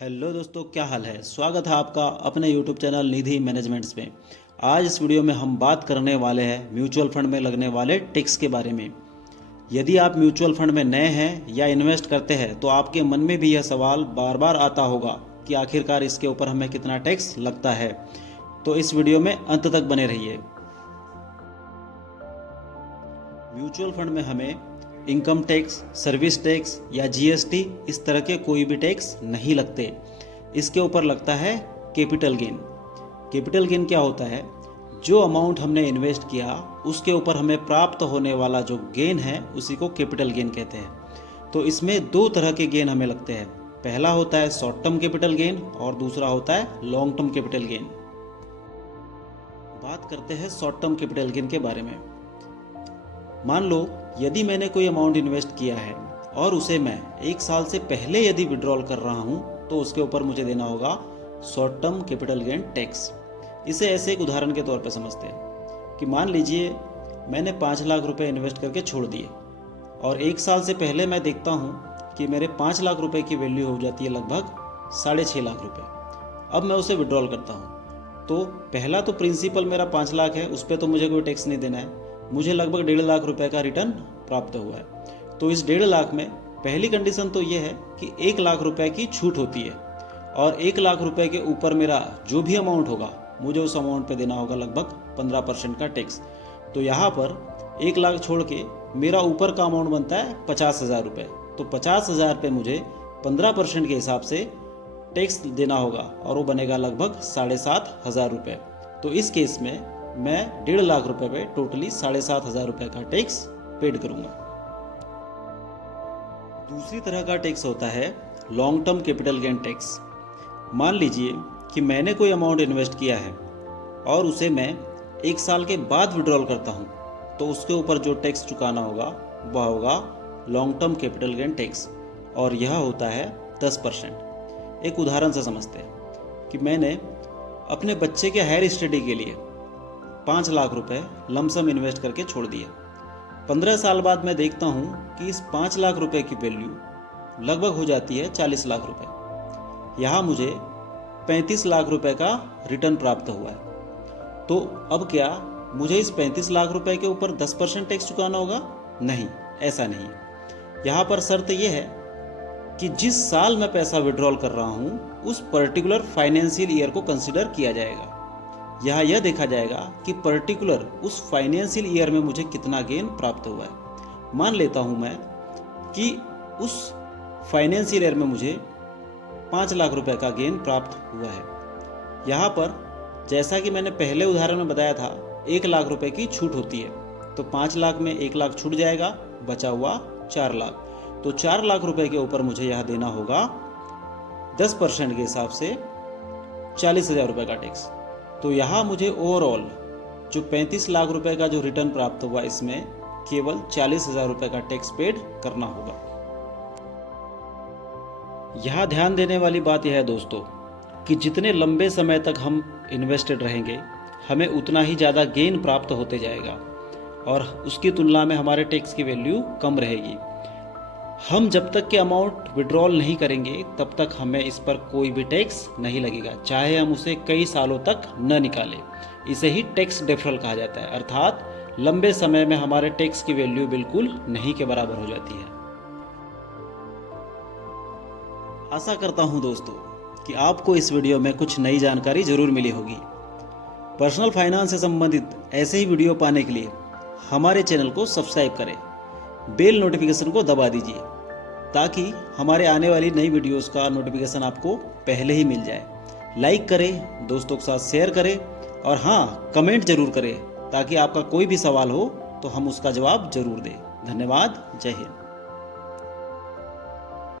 Hello दोस्तों, क्या हाल है। स्वागत है आपका अपने यूट्यूब चैनल निधि मैनेजमेंट्स में। आज इस वीडियो में हम बात करने वाले हैं म्यूचुअल फंड में लगने वाले टैक्स के बारे में। यदि आप म्यूचुअल फंड में नए हैं या इन्वेस्ट करते हैं तो आपके मन में भी यह सवाल बार बार आता होगा कि आखिरकार इसके ऊपर हमें कितना टैक्स लगता है। तो इस वीडियो में अंत तक बने रहिए। म्यूचुअल फंड में हमें इनकम टैक्स, सर्विस टैक्स या जीएसटी इस तरह के कोई भी टैक्स नहीं लगते। इसके ऊपर लगता है कैपिटल गेन। कैपिटल गेन क्या होता है? जो अमाउंट हमने इन्वेस्ट किया उसके ऊपर हमें प्राप्त होने वाला जो गेन है उसी को कैपिटल गेन कहते हैं। तो इसमें दो तरह के गेन हमें लगते हैं। पहला होता है शॉर्ट टर्म कैपिटल गेन और दूसरा होता है लॉन्ग टर्म कैपिटल गेन। बात करते हैं शॉर्ट टर्म कैपिटल गेन के बारे में। मान लो यदि मैंने कोई अमाउंट इन्वेस्ट किया है और उसे मैं 1 साल से पहले यदि विड्रॉल कर रहा हूँ तो उसके ऊपर मुझे देना होगा short term capital gain tax. इसे ऐसे एक उदाहरण के तौर पर समझते हैं कि मान लीजिए मैंने 5 लाख रुपए इन्वेस्ट करके छोड़ दिए और 1 साल से पहले मैं देखता हूँ कि मेरे 5 लाख रुपए की वैल्यू हो जाती है लगभग 6.5 लाख रुपए। अब मैं उसे विड्रॉल करता हूँ तो पहला तो प्रिंसिपल मेरा 5 लाख है, उस पर तो मुझे कोई टैक्स नहीं देना है। मुझे लगभग 1.5 लाख रुपए का रिटर्न प्राप्त हुआ है। तो इस 1.5 लाख में पहली कंडीशन तो ये है कि 1 लाख रुपए की छूट होती है और 1 लाख रुपए के ऊपर मेरा जो भी अमाउंट होगा मुझे उस अमाउंट पे देना होगा लगभग 15% का टैक्स। तो यहाँ पर 1 लाख छोड़ के मेरा ऊपर का अमाउंट बनता है 50,000 रुपये। तो 50,000 पे मुझे 15% के हिसाब से टैक्स देना होगा और वो बनेगा लगभग 7,500 रुपये। तो इस केस में मैं 1.5 लाख रुपए पे टोटली 7,500 रुपये का टैक्स पेड करूंगा। दूसरी तरह का टैक्स होता है long term capital gain tax. मान लीजिए कि मैंने कोई अमाउंट इन्वेस्ट किया है और उसे मैं 1 साल के बाद विड्रॉल करता हूं तो उसके ऊपर जो टैक्स चुकाना होगा वह होगा long term capital gain tax और यह होता है 10%। एक उदाहरण से समझते हैं कि मैंने अपने बच्चे के हायर स्टडी के लिए 5 लाख रुपए लमसम इन्वेस्ट करके छोड़ दिए। 15 साल बाद मैं देखता हूँ कि इस 5 लाख रुपए की वैल्यू लगभग हो जाती है 40 लाख रुपए। यहाँ मुझे 35 लाख रुपए का रिटर्न प्राप्त हुआ है। तो अब क्या मुझे इस 35 लाख रुपए के ऊपर 10% टैक्स चुकाना होगा? नहीं, ऐसा नहीं। यहाँ पर शर्त यह है कि जिस साल मैं पैसा विड्रॉल कर रहा हूँ उस पर्टिकुलर फाइनेंशियल ईयर को कंसिडर किया जाएगा। यहाँ यह देखा जाएगा कि पर्टिकुलर उस फाइनेंशियल ईयर में मुझे कितना गेन प्राप्त हुआ है। मान लेता हूँ मैं कि उस फाइनेंशियल ईयर में मुझे 5 लाख रुपए का गेन प्राप्त हुआ है। यहाँ पर जैसा कि मैंने पहले उदाहरण में बताया था 1 लाख रुपए की छूट होती है। तो 5 लाख में 1 लाख छूट जाएगा, बचा हुआ 4 लाख। तो 4 लाख रुपए के ऊपर मुझे यहाँ देना होगा 10% के हिसाब से 40,000 रुपये का टैक्स। तो यहाँ मुझे ओवरऑल जो 35 लाख रुपए का जो रिटर्न प्राप्त हुआ इसमें केवल 40,000 रुपये का टैक्स पेड करना होगा। यहाँ ध्यान देने वाली बात यह है दोस्तों कि जितने लंबे समय तक हम इन्वेस्टेड रहेंगे हमें उतना ही ज़्यादा गेन प्राप्त होते जाएगा और उसकी तुलना में हमारे टैक्स की वैल्यू कम रहेगी। हम जब तक के अमाउंट विड्रॉल नहीं करेंगे तब तक हमें इस पर कोई भी टैक्स नहीं लगेगा, चाहे हम उसे कई सालों तक न निकालें। इसे ही टैक्स डेफरल कहा जाता है, अर्थात लंबे समय में हमारे टैक्स की वैल्यू बिल्कुल नहीं के बराबर हो जाती है। आशा करता हूं दोस्तों कि आपको इस वीडियो में कुछ नई जानकारी जरूर मिली होगी। पर्सनल फाइनेंस से संबंधित ऐसे ही वीडियो पाने के लिए हमारे चैनल को सब्सक्राइब करें, बेल नोटिफिकेशन को दबा दीजिए ताकि हमारे आने वाली नई वीडियोस का नोटिफिकेशन आपको पहले ही मिल जाए। लाइक करें, दोस्तों के साथ शेयर करें और हाँ, कमेंट जरूर करें ताकि आपका कोई भी सवाल हो तो हम उसका जवाब जरूर दें। धन्यवाद। जय हिंद।